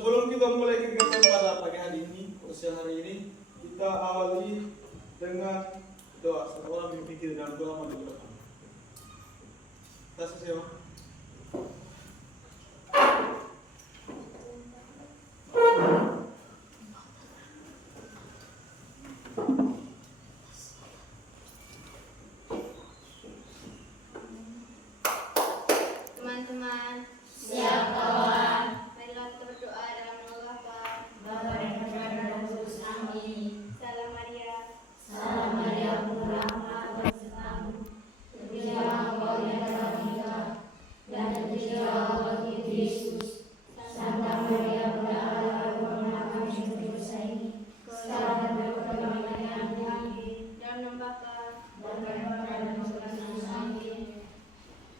Sebelum kita mulai kegiatan pada pagi hari ini, siang hari ini, kita awali dengan doa. Satu orang berpikir dan doa maju ke depan. Kita selesai. Teman-teman, siap kawan. Marilah kita berdoa dalam nama Bapa, Bapa dan Putra dan Roh Kudus. Amin. Salam Maria. Salam Maria, penuh rahmat, Tuhan sertamu. Terpujilah engkau di antara wanita, dan terpujilah engkau bagi Yesus. Santa Maria, Bunda Allah, berdoalah kami yang berdosa ini, sekarang dan pada waktu kami mati. Amin. Dalam nama Bapa, Dan pada Putra dan Roh Kudus. Amin.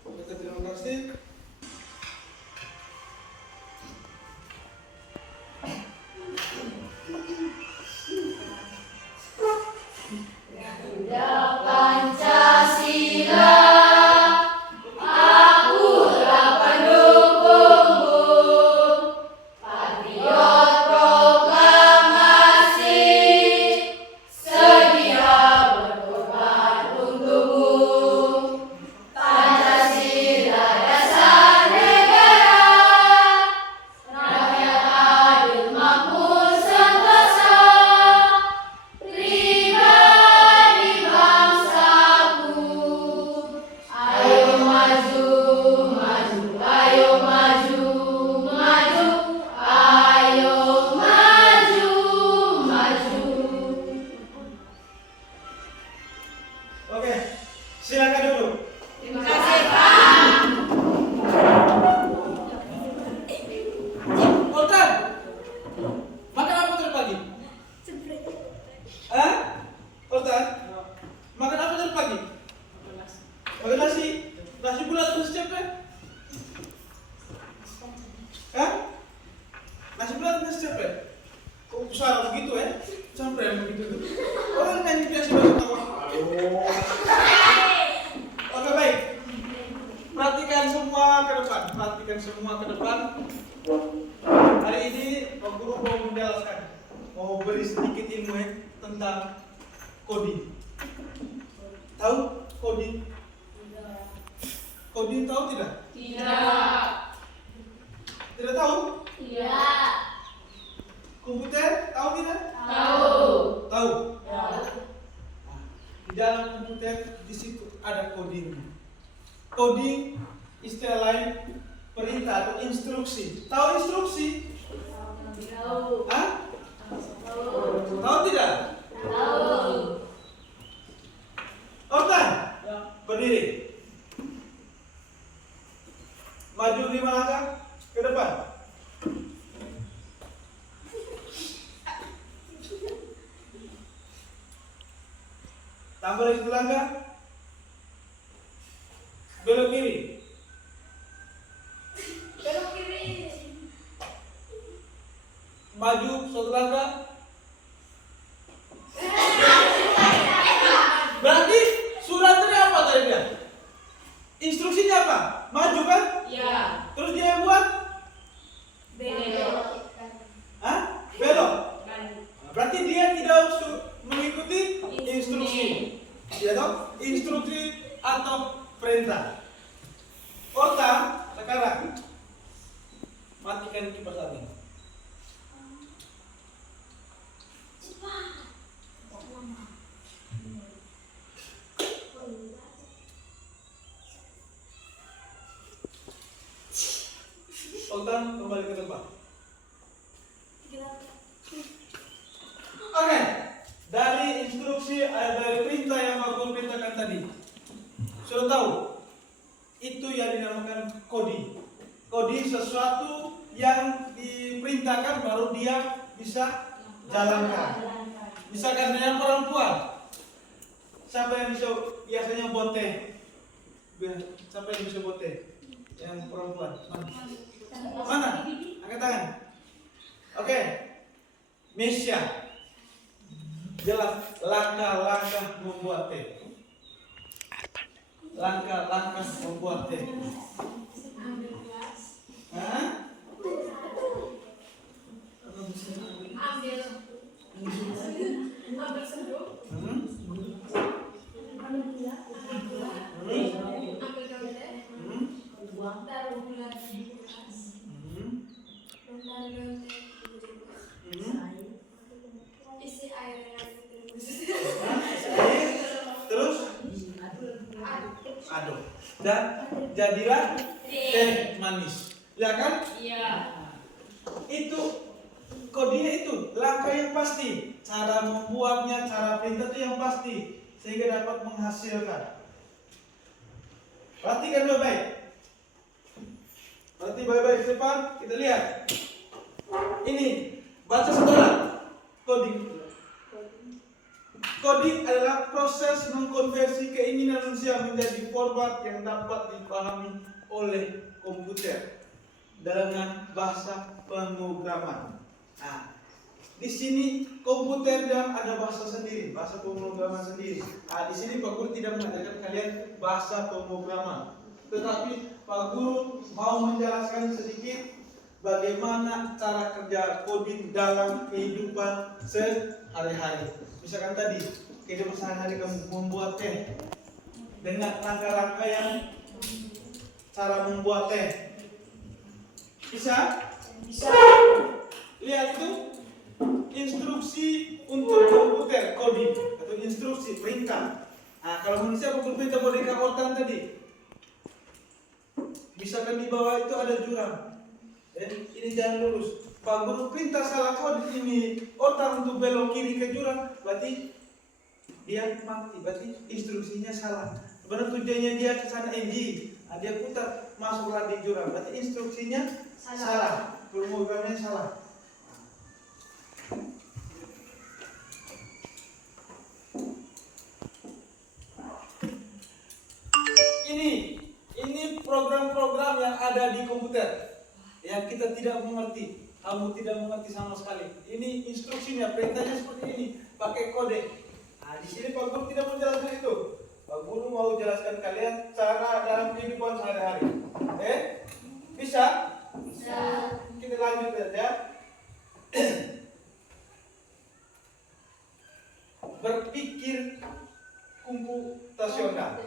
Kita terima kasih. Pancasila, akulah pendukungmu, patriot proklamasi, sedia berkorban untukmu. Pancasila dasar negara, rakyat adil makmur sentosa, pribadi bangsaku. Ayo maju, maju, ayo maju, maju, ayo maju, maju. Oke, silakan duduk. Terima kasih, Pak. Oltan, makan apa tadi pagi? Hah? Oltan, makan apa tadi pagi? Makan nasi. Nasi bulat nasi cepet. Hah? Nasi bulat nasi cepet. Kok besar begitu ya? Sampai yang begitu tuh. Orang nyanyi biasa banget tawa. Oke baik. Perhatikan semua ke depan. Perhatikan semua ke depan. Hari ini Pak Guru mau menjelaskan, mau beri sedikit ilmu tentang coding. Tahu coding? Coding tahu tidak? Tidak. Tidak tahu? Tidak. Komputer tahu tidak? Tahu. Tahu. Tahu. Di dalam komputer di situ ada coding. Coding istilah lain perintah atau instruksi. Tahu instruksi? Tahu. Hah? Tahu tidak? Tahu. Ortan, berdiri. Maju 5 langkah ke depan. Tambah lagi 1 langkah. Belok kiri. Belok kiri. Maju 1 langkah. Berarti surat tadi apa tadi dia? Instruksinya apa? Maju kan? Ya. Terus dia yang buat? Belok. Hah? Belok. Berarti dia tidak mengikuti instruksi. Dia tahu instruksi atau perintah. Orta, sekarang matikan kipas angin. Orta, kembali ke tempat. Oke, dari instruksi, dari perintah yang Pak Guru perintahkan tadi, sudah tahu? Itu yang dinamakan coding. Coding sesuatu yang diperintahkan baru dia bisa jalankan. Misalkan dengan perempuan, siapa yang bisa biasanya buat teh? Siapa yang bisa buat teh? Yang perempuan. Mana? Angkat tangan. Oke. Mesya. Jelas langkah-langkah membuat teh. Langkah-langkah membuat teh. Hah? aduk. Dan jadilah teh manis. Ya kan? Iya. Itu kodenya itu, langkah yang pasti. Cara membuatnya, cara perintah itu yang pasti. Sehingga dapat menghasilkan. Perhatikan baik-baik. Perhati baik-baik depan, kita lihat. Ini, baca saudara. Coding. Coding adalah proses mengkonversi keinginan manusia menjadi format yang dapat dipahami oleh komputer dengan bahasa pemrograman. Nah, di sini komputer dan ada bahasa sendiri, bahasa pemrograman sendiri. Nah, di sini Pak Guru tidak mengajarkan kalian bahasa pemrograman, tetapi Pak Guru mau menjelaskan sedikit bagaimana cara kerja coding dalam kehidupan sehari-hari. Misalkan tadi, kehidupan sehari-hari kamu membuat teh dengan langkah-langkah yang cara membuat teh. Bisa? Bisa. Lihat itu instruksi untuk komputer coding atau instruksi perintah. Nah, kalau manusia berperintah boneka ortan tadi, misalkan di bawah itu ada jurang, ini jalan lurus. Pak Guru perintah salah coding ini ortan untuk belok kiri ke jurang, berarti dia mati, berarti instruksinya salah. Sebenarnya tujuannya dia ke sana nah, dia putar masuklah di jurang, berarti instruksinya salah. Programnya salah. Ini program-program yang ada di komputer yang kita tidak mengerti. Kamu tidak mengerti sama sekali. Ini instruksinya, perintahnya seperti ini, pakai kode. Nah, di sini Pak Guru tidak menjelaskan itu. Pak Guru mau jelaskan kalian cara dalam kehidupan sehari-hari. Bisa? Bisa. Kita lanjut saja. Berpikir komputasional.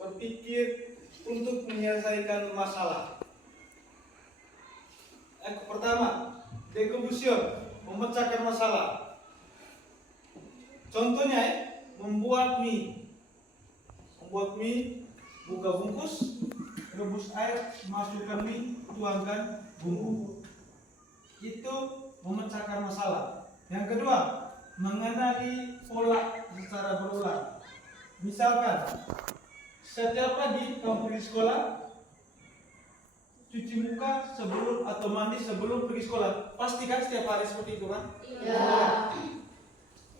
Berpikir untuk menyelesaikan masalah. Pertama, decomposition, memecahkan masalah. Contohnya, membuat mie. Buka bungkus, rebus air, masukkan mie, tuangkan bumbu. Itu memecahkan masalah. Yang kedua, mengenali pola secara berulang. Misalkan, setiap pagi kamu pergi sekolah, cuci muka sebelum atau mandi sebelum pergi sekolah. Pastikan setiap hari seperti itu kan? Iya.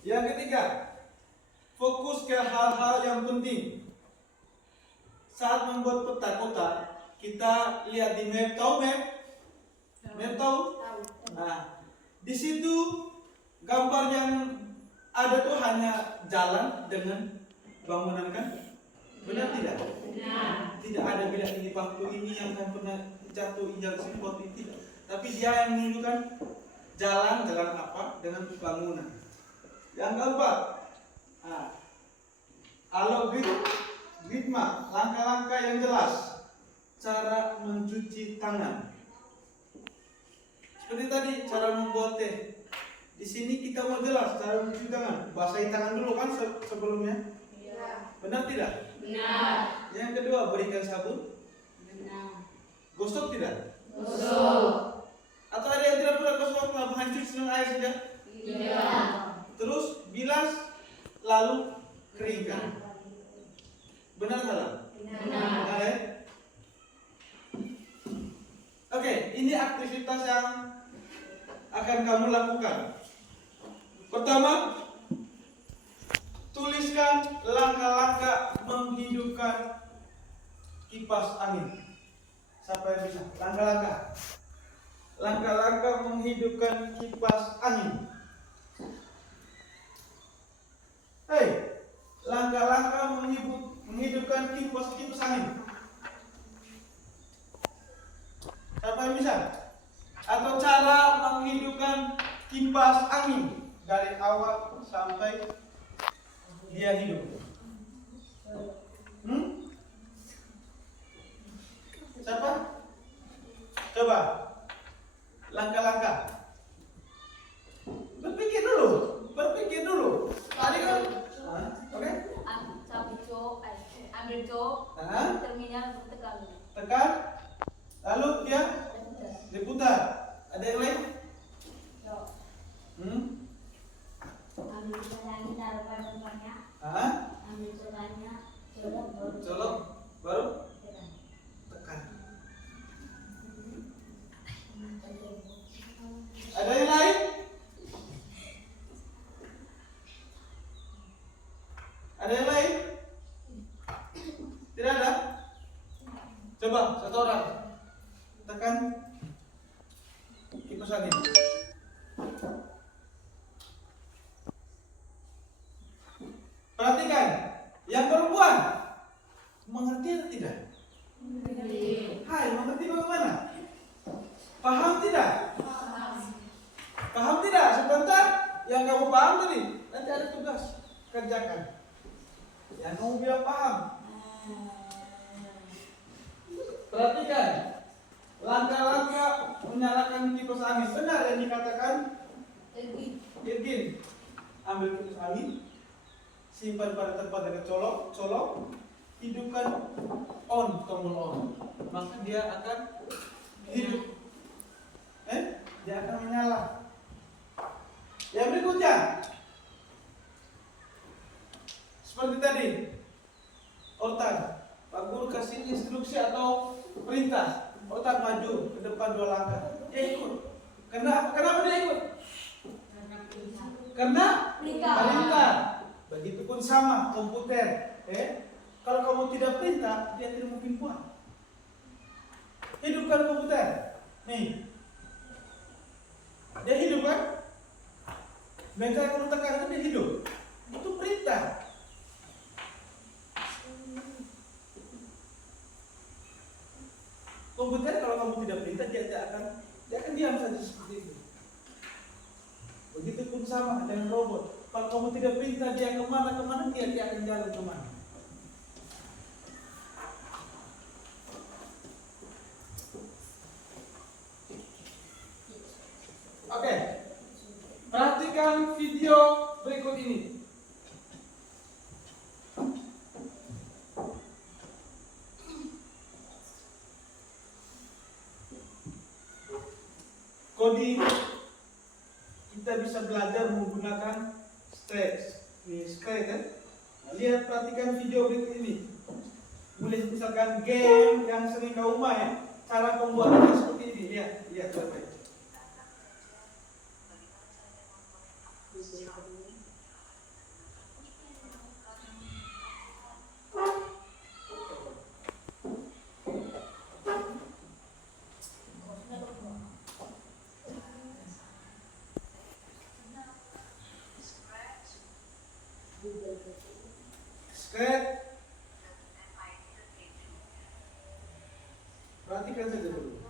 Yang ketiga, fokus ke hal-hal yang penting. Saat membuat peta kota, kita lihat di map. Tahu map? Map tahu? Nah, di situ gambar yang ada tuh hanya jalan dengan bangunan kan? Benar tidak? Benar. Tidak ada bilang ini waktu ini yang akan pernah jatuh injak sini waktu itu tidak. Tapi dia yang menunjukkan jalan apa dengan bangunan. Yang keempat, algoritma, langkah-langkah yang jelas, cara mencuci tangan. Seperti tadi cara membuat teh. Di sini kita mau jelas cara mencuci tangan. Basahi tangan dulu kan sebelumnya. Iya. Benar tidak? Benar. Yang kedua, berikan sabun. Benar. Gosok tidak? Gosok. Atau ada yang tidak pernah gosok, hancur dengan air saja? Iya. Terus bilas, lalu keringkan. Benar salah? Benar. Ya? Oke, ini aktivitas yang akan kamu lakukan. Pertama, tuliskan langkah-langkah menghidupkan kipas angin. Siapa yang bisa? Langkah-langkah. Langkah-langkah menghidupkan kipas angin. Langkah-langkah menghidupkan kipas angin. Siapa yang bisa? Atau cara menghidupkan kipas angin dari awal sampai dia hidup. Siapa? Coba. Langkah-langkah. Berpikir dulu. Tadi kan? Oke? Sabi cok. Ambil celahnya, taruh pada tempatnya. Hah? Ambil celahnya, colok baru. Colok, baru Tekan. tekan. Ada yang lain? Ada yang lain? Tidak ada? Coba satu orang tekan kipas angin. Perhatikan, yang perempuan mengerti atau tidak? Hai, mengerti bagaimana? Paham tidak? Paham tidak? Sebentar, yang kamu paham tadi, nanti ada tugas kerjakan. Yang kamu bilang paham. Perhatikan, langkah-langkah menyalakan kipas angin. Benar yang dikatakan Irgin. Ambil kipas angin, simpan pada tempat dekat colok, hidupkan tombol on, maka dia akan hidup. Dia akan menyala. Yang berikutnya, seperti tadi, otak. Pak Guru kasih instruksi atau perintah, otak maju ke depan 2 langkah. Dia ikut. Kenapa dia ikut? Karena perintah. Begitupun sama komputer. Kalau kamu tidak perintah, dia tidak mungkin buat. Hidupkan komputer. Nih. Dia hidup kan? Mereka kamu tekan dia hidup. Itu perintah. Komputer kalau kamu tidak perintah dia akan diam saja seperti itu. Begitupun sama dengan robot. Kalau kamu tidak perintah dia kemana dia akan jalan kemana. Oke, perhatikan video berikut ini. Coding kita bisa belajar menggunakan Scratch kan? Lihat, perhatikan video berikut ini. Mulai misalkan game yang sering kau main, cara pembuatannya seperti ini. Lihat baik-baik. Scratch. Perhatikan saja dulu.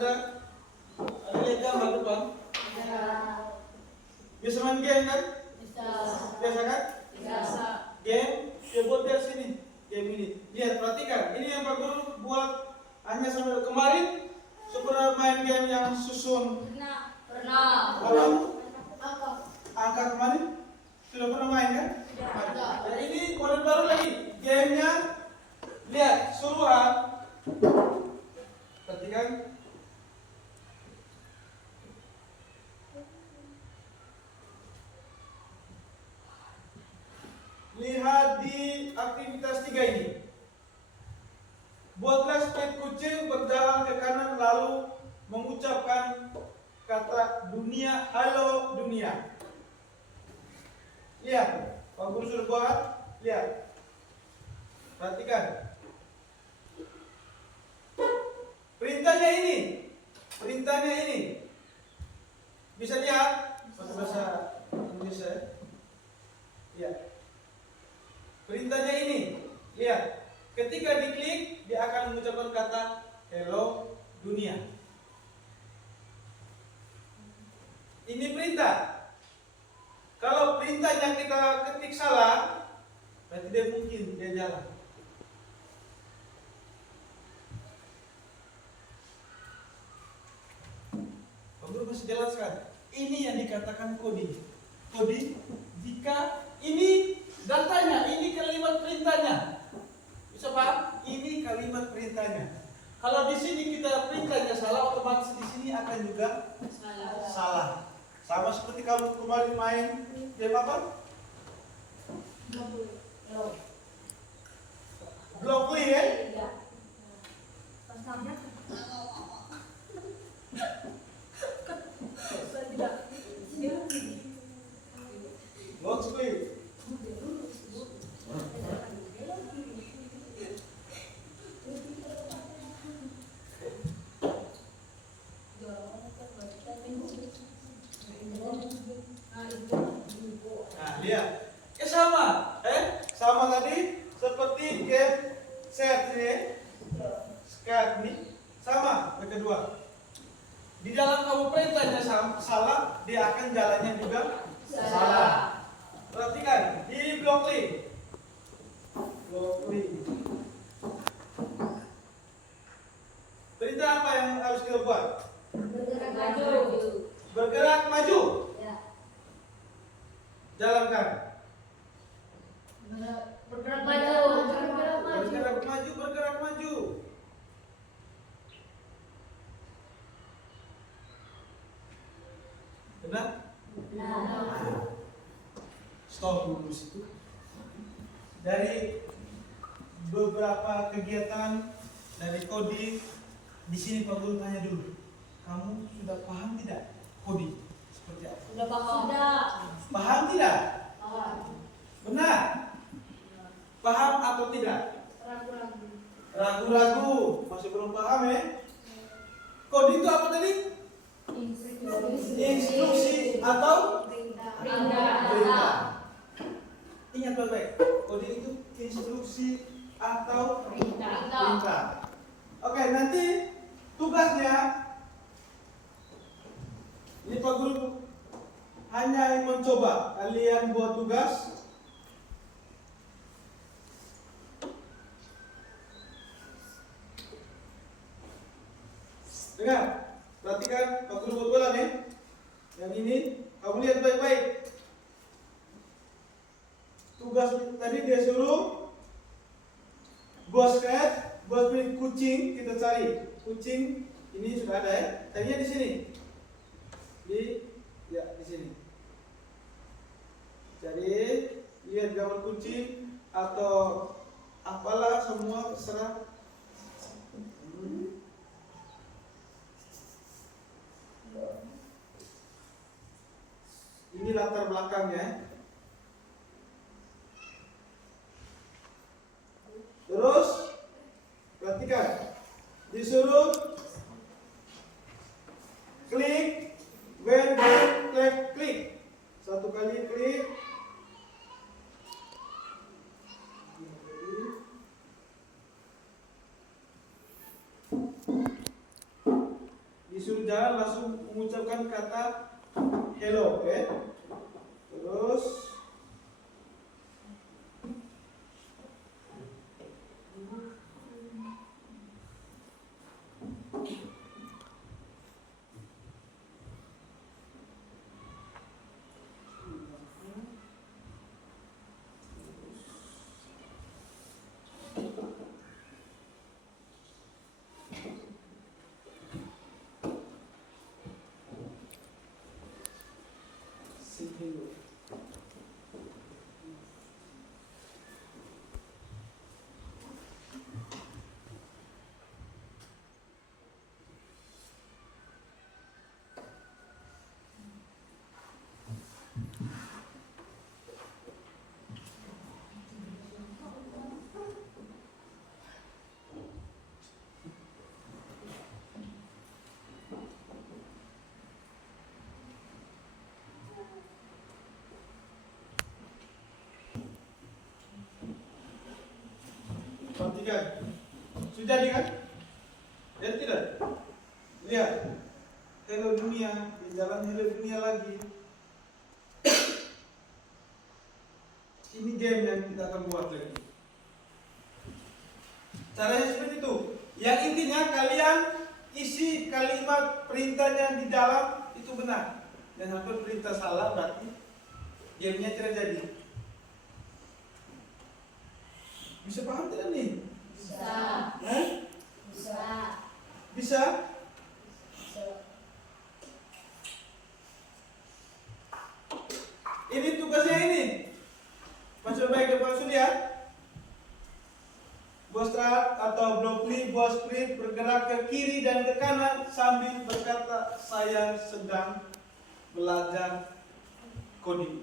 ada lihat gambar depan. Bisa main game kan? Biasa kan? Game, ya buat dari sini. Game ini. Lihat, perhatikan. Ini yang Pak Guru buat hanya sampai kemarin. Supaya main game yang susun. Pernah. Kalau angka kemarin sudah pernah main kan? Dan ini kode baru lagi. Gamenya, lihat suruhan. Perhatikan. Lihat di aktivitas 3 ini. Buatlah speed kucing berjalan ke kanan lalu mengucapkan kata dunia, halo dunia. Lihat, Pak Guru sudah buat. Lihat. Perhatikan. Perintahnya ini. Perintahnya ini. Bisa lihat pakai bahasa Indonesia. Lihat. Perintahnya ini. Lihat. Ketika diklik, dia akan mengucapkan kata hello dunia. Ini perintah. Kalau perintahnya kita ketik salah, berarti dia mungkin dia jalan. Baru masih jelaskan. Ini yang dikatakan kode. Kode jika ini datanya, ini kalimat perintahnya. Bisa paham? Ini kalimat perintahnya. Kalau di sini kita perintahnya salah, otomatis di sini akan juga salah. Sama seperti kamu kemarin main game apa? Blockly ya? Blockly. Nah, lihat. Sama. Sama tadi seperti game set ini. Skate nih. Sama yang kedua. Di dalam kamu perintahnya salah, dia akan jalannya juga salah. Perhatikan di Blockly. Blockly. Perintah apa yang harus kita buat? Bergerak maju. Bergerak maju. Jalankan. Bergerak maju. Bergerak maju, bergerak maju. Benar? Stop dulu situ. Dari beberapa kegiatan dari kode di sini Pak Guru tanya dulu. Kamu sudah paham tidak kode seperti apa? Sudah paham. Paham tidak? Benar? Paham atau tidak? Ragu-ragu, masih belum paham ya? Kode itu apa tadi? Instruksi atau perintah. Ingat baik-baik, kode itu instruksi atau perintah. Oke, nanti tugasnya ini Pak Guru hanya mencoba kalian buat tugas. Dengar, perhatikan Pak Guru buat bola nih. Yang ini kamu lihat baik-baik. Tugas tadi dia suruh bos cat, bos milik kucing, kita cari kucing ini sudah ada ya. Tadinya di sini, di sini. Jadi lihat gambar kucing atau apalah semua terserah. Ini latar belakangnya. Terus perhatikan, disuruh klik when klik. Satu kali klik. berjalan langsung mengucapkan kata hello, oke? Terus say hello. Perhatikan. Sudah nih kan? Lihat tidak? Lihat. Hello dunia, di jalan hello dunia lagi. Ini game yang kita akan buat lagi. Caranya seperti itu. Yang intinya kalian isi kalimat perintahnya di dalam itu benar. Dan hampir perintah salah berarti gamenya tidak jadi. Bisa paham tidak nih? Bisa. Hah? Bisa. Bisa? Ini tugasnya ini. Masuk baik depan sudah. Bos start atau blokli, bos sprint bergerak ke kiri dan ke kanan sambil berkata saya sedang belajar coding.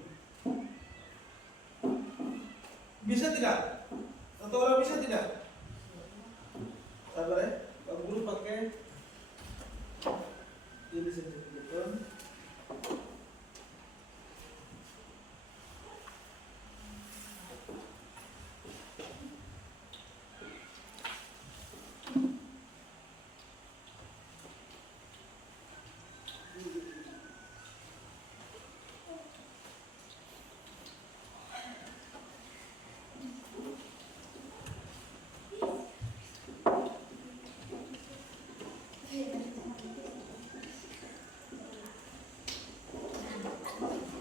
Bisa tidak? Atau orang bisa tidak? Sabar ya, Pak Guru pakai ini saja di depan.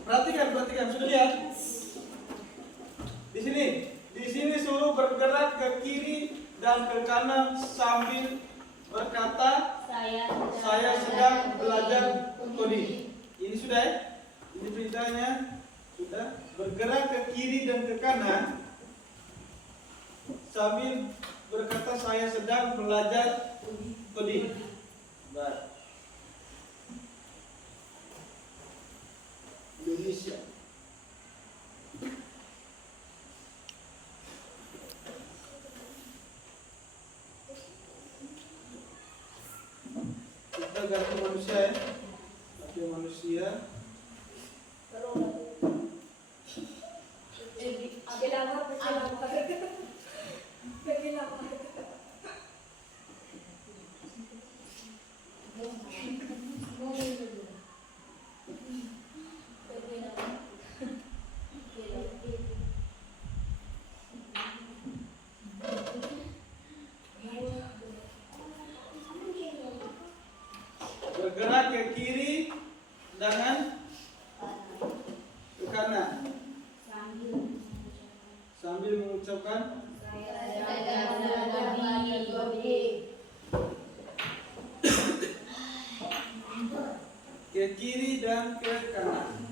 Perhatikan, sudah lihat? Di sini suruh bergerak ke kiri dan ke kanan sambil berkata, saya sedang belajar coding. Ini sudah ya? Ini perintahnya sudah bergerak ke kiri dan ke kanan sambil berkata saya sedang belajar coding. Baik. Indonesia. Kita ganti manusia ya. Ganti manusia. Bergerak ke kiri dengan ke kanan sambil mengucapkan ke kiri dan ke kanan.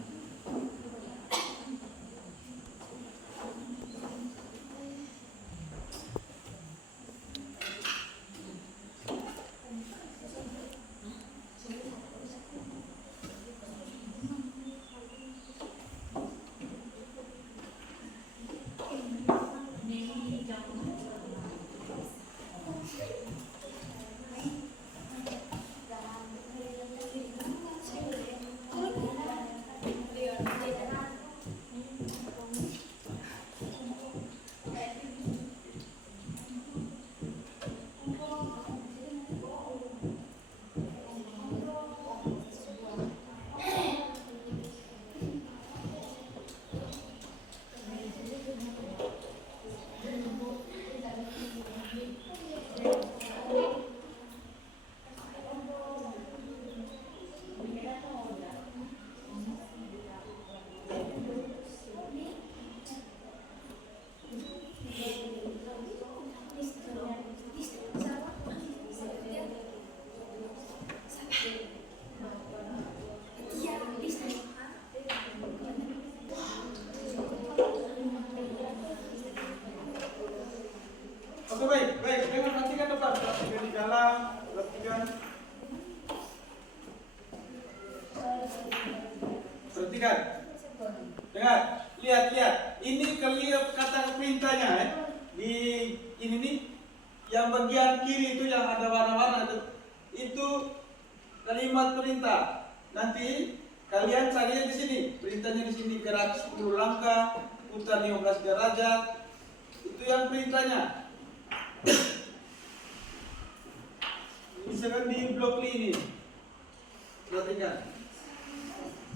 perhatikan. Dengar, lihat. Ini kata perintahnya ya. Di ini nih, yang bagian kiri itu yang ada warna-warna itu kalimat perintah. Nanti kalian cari di sini, perintahnya di sini, gerak 10 langkah, putar 15 derajat. Itu yang perintahnya. Misalkan di blok ini, perhatikan.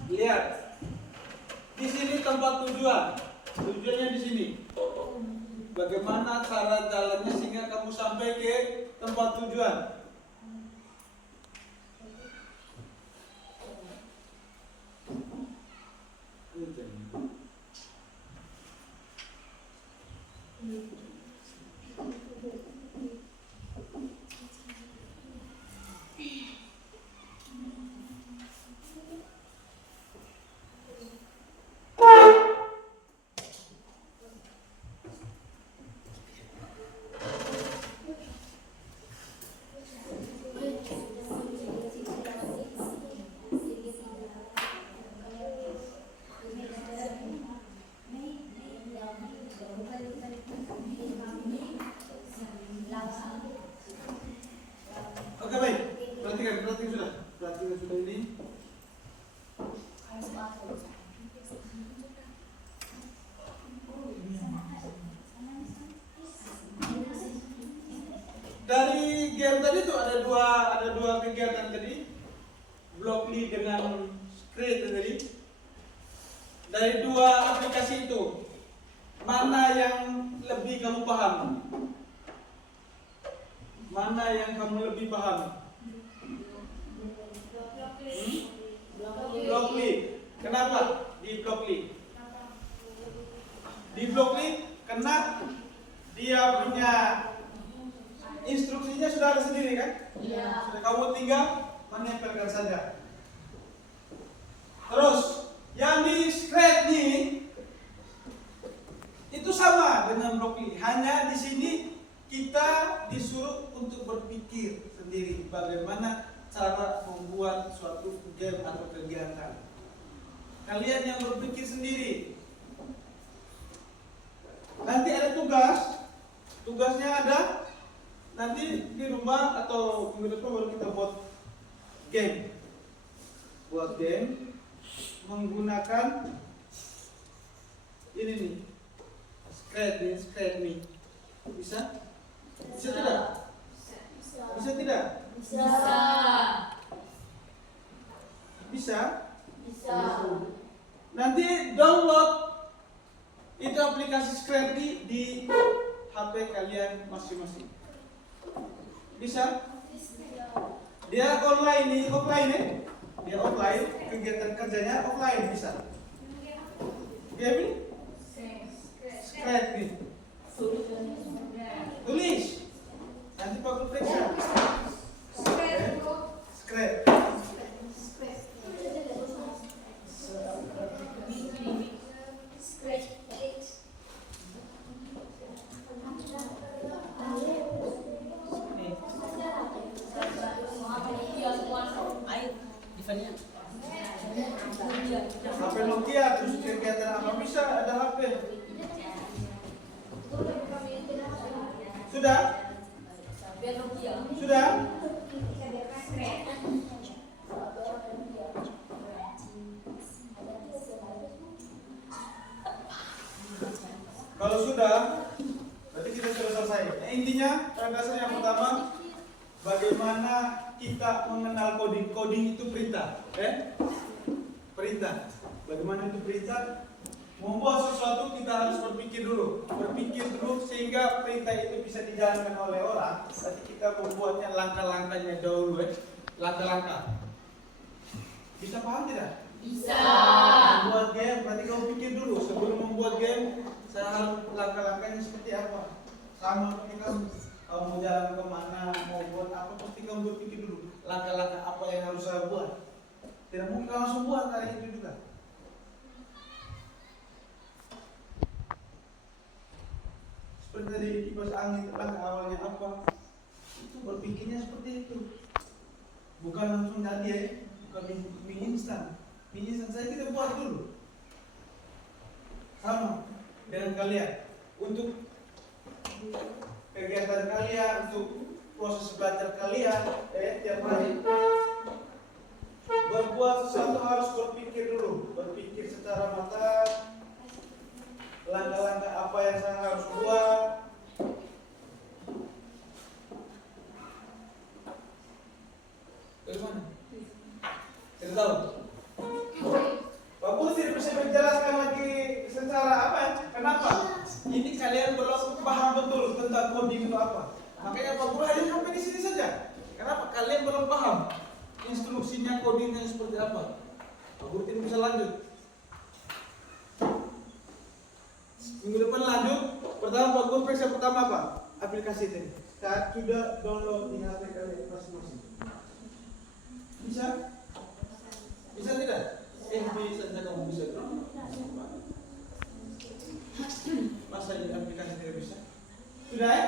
Lihat. Di sini tempat tujuan. Tujuannya di sini. Bagaimana cara jalannya sehingga kamu sampai ke tempat tujuan. Oke baik, perhatikan sudah. Perhatikan sudah ini. Dari game tadi tuh ada dua kegiatan tadi, Blockly dengan Scratch tadi. Dari dua aplikasi itu, mana yang lebih kamu paham? Mana yang kamu lebih paham? Blockly. Kenapa di Blockly? Di Blockly karena dia punya instruksinya sudah ada sendiri kan? Iya. Sudah, kamu tinggal menempelkan saja. Terus yang di Scratch nih itu sama dengan Blockly, hanya di sini kita disuruh untuk berpikir sendiri bagaimana cara membuat suatu game atau kegiatan. Kalian yang berpikir sendiri. Nanti ada tugasnya ada. Nanti di rumah atau minggu depan baru kita buat game. Buat game menggunakan ini nih, Scratch nih. Bisa? Bisa tidak? Bisa tidak? Bisa? Nanti download itu aplikasi Scratch di HP kalian masing-masing. Bisa? Dia offline ya? Dia offline, kegiatan kerjanya offline bisa. Dia ini? Scratch nih. Tulis. Nanti Pak Guru periksa. Scratch. HP Nokia, terus kegiatan apa bisa ada HP. Sudah? Sudah? Kalau sudah, berarti kita sudah selesai. Nah, intinya, dasar yang pertama, bagaimana kita mengenal coding. Coding itu perintah, perintah. Bagaimana itu perintah? Membuat sesuatu kita harus berpikir dulu sehingga perintah itu bisa dijalankan oleh orang. Berarti kita membuatnya langkah-langkahnya dahulu, langkah-langkah. Bisa paham tidak? Bisa. Membuat game, berarti kamu pikir dulu sebelum membuat game. Saya harus langkah-langkahnya seperti apa? Sama ketika kamu mau jalan kemana, mau buat apa, pasti kamu berpikir dulu langkah-langkah apa yang harus saya buat. Tidak mungkin kamu langsung buat hari itu juga. Seperti tadi kipas angin, langkah awalnya apa? Itu berpikirnya seperti itu. Bukan langsung jadi bukan mie instan. Mini saya kita buat dulu. Sama dengan kalian. Untuk kegiatan kalian, untuk proses belajar kalian, tiap hari. Berbuat sesuatu harus berpikir dulu, berpikir secara matang. Langkah-langkah apa yang saya harus buat. Dari mana? Tidak tahu. Pak Guru tidak bisa menjelaskan lagi secara apa? Kenapa? Ini kalian belum paham betul tentang coding itu apa. Makanya Pak Guru hanya sampai di sini saja. Kenapa? Kalian belum paham instruksinya codingnya seperti apa. Pak Guru tidak bisa lanjut. Minggu depan lanjut. Pertama Pak Guru periksa pertama apa? Aplikasi ini. Saat sudah download di HP kalian masing-masing. Bisa? Bisa tidak? Bisa saja kamu bisa. Masa ini aplikasi tidak bisa? Sudah ya?